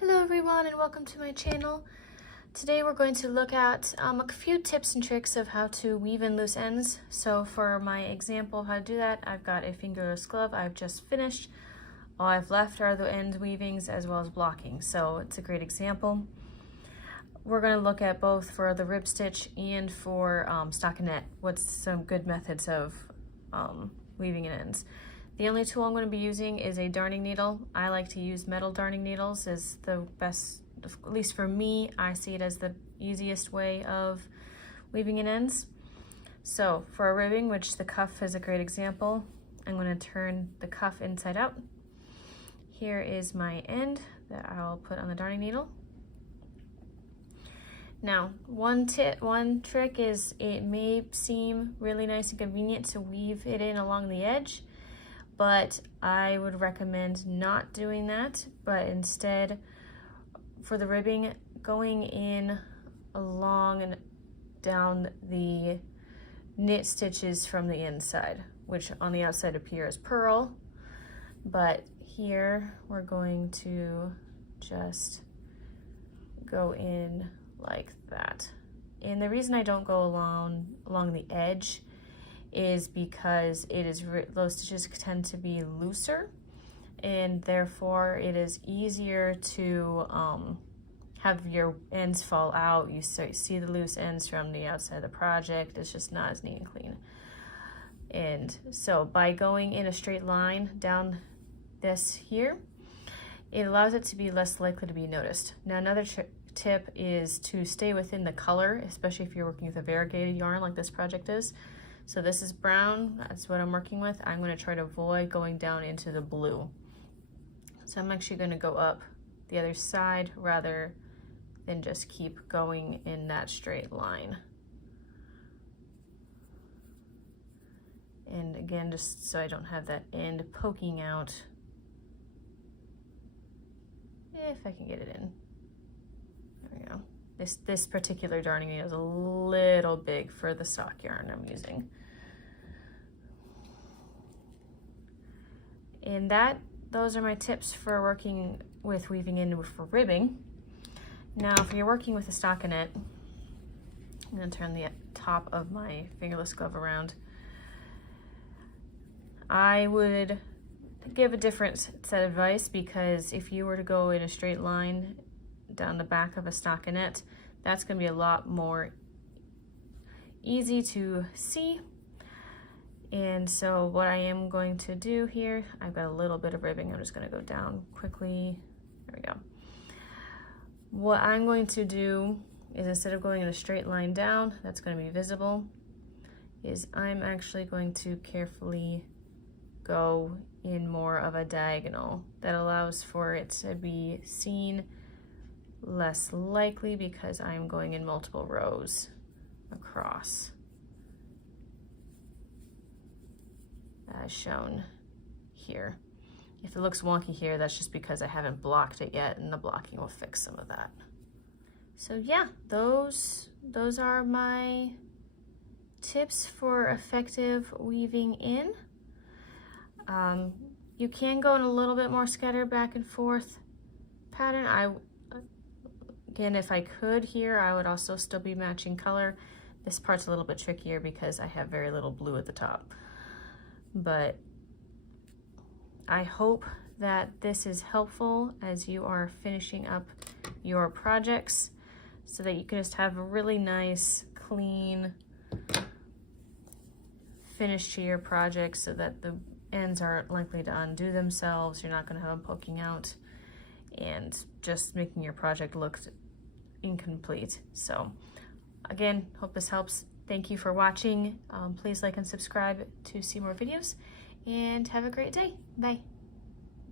Hello everyone and welcome to my channel. Today we're going to look at a few tips and tricks of how to weave in loose ends. So for my example of how to do that, I've got a fingerless glove I've just finished. All I've left are the end weavings as well as blocking, so it's a great example. We're going to look at both for the rib stitch and for stockinette, what's some good methods of weaving in ends. The only tool I'm going to be using is a darning needle. I like to use metal darning needles as the best, at least for me, I see it as the easiest way of weaving in ends. So for a ribbing, which the cuff is a great example, I'm going to turn the cuff inside out. Here is my end that I'll put on the darning needle. Now, one trick is it may seem really nice and convenient to weave it in along the edge, but I would recommend not doing that, but instead for the ribbing, going in along and down the knit stitches from the inside, which on the outside appear as purl, but here we're going to just go in like that. And the reason I don't go along the edge is because those stitches tend to be looser, and therefore it is easier to have your ends fall out. You see the loose ends from the outside of the project. It's just not as neat and clean. And so by going in a straight line down this here, it allows it to be less likely to be noticed. Now another tip is to stay within the color, especially if you're working with a variegated yarn like this project is. So this is brown, that's what I'm working with. I'm going to try to avoid going down into the blue. So I'm actually going to go up the other side rather than just keep going in that straight line. And again, just so I don't have that end poking out, if I can get it in. There we go. This particular darning needle is a little big for the stock yarn I'm using. And those are my tips for working with weaving in for ribbing. Now, if you're working with a stockinette, I'm going to turn the top of my fingerless glove around. I would give a different set of advice, because if you were to go in a straight line down the back of a stockinette, that's going to be a lot more easy to see. And so what I am going to do here, I've got a little bit of ribbing. I'm just going to go down quickly. There we go. What I'm going to do is, instead of going in a straight line down that's going to be visible, is I'm actually going to carefully go in more of a diagonal that allows for it to be seen less likely, because I'm going in multiple rows across, as shown here. If it looks wonky here, that's just because I haven't blocked it yet, and the blocking will fix some of that. So yeah, those are my tips for effective weaving in. You can go in a little bit more scatter back and forth pattern. Again, if I could here, I would also still be matching color. This part's a little bit trickier because I have very little blue at the top. But I hope that this is helpful as you are finishing up your projects, so that you can just have a really nice, clean finish to your project, so that the ends aren't likely to undo themselves. You're not going to have them poking out and just making your project look incomplete. So again, hope this helps. Thank you for watching. Please like and subscribe to see more videos, and have a great day. Bye.